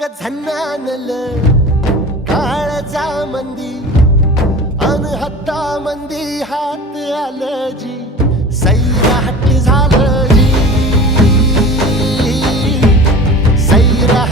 ग झन्नानल काळजा मंदी अन हत्ता मंदी हात आलं जी सैरा हट्ट झालं जी सैरा